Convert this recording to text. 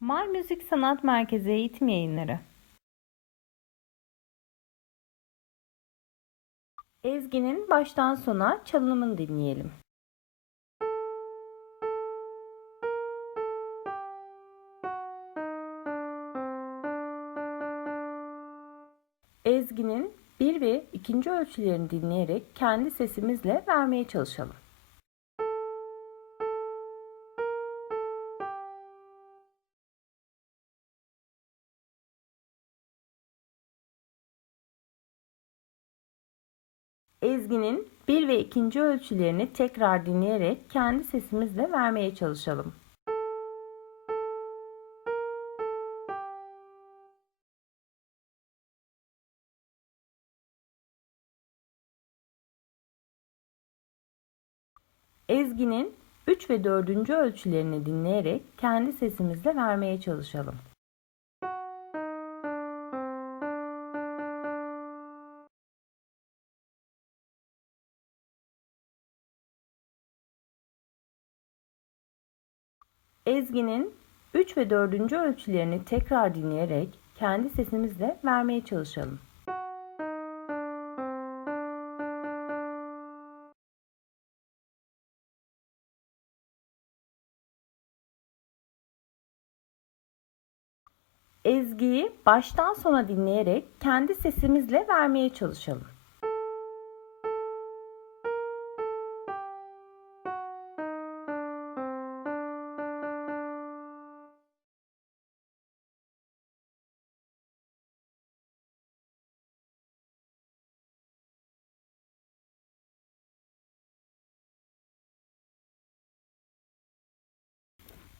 Mar Müzik Sanat Merkezi Eğitim Yayınları Ezgi'nin baştan sona çalınımını dinleyelim. Ezgi'nin bir ve ikinci ölçülerini dinleyerek kendi sesimizle vermeye çalışalım. Ezgi'nin bir ve ikinci ölçülerini tekrar dinleyerek kendi sesimizle vermeye çalışalım. Ezgi'nin 3 ve 4. ölçülerini dinleyerek kendi sesimizle vermeye çalışalım. Ezgi'nin 3 ve 4. ölçülerini tekrar dinleyerek kendi sesimizle vermeye çalışalım. Ezgiyi baştan sona dinleyerek kendi sesimizle vermeye çalışalım.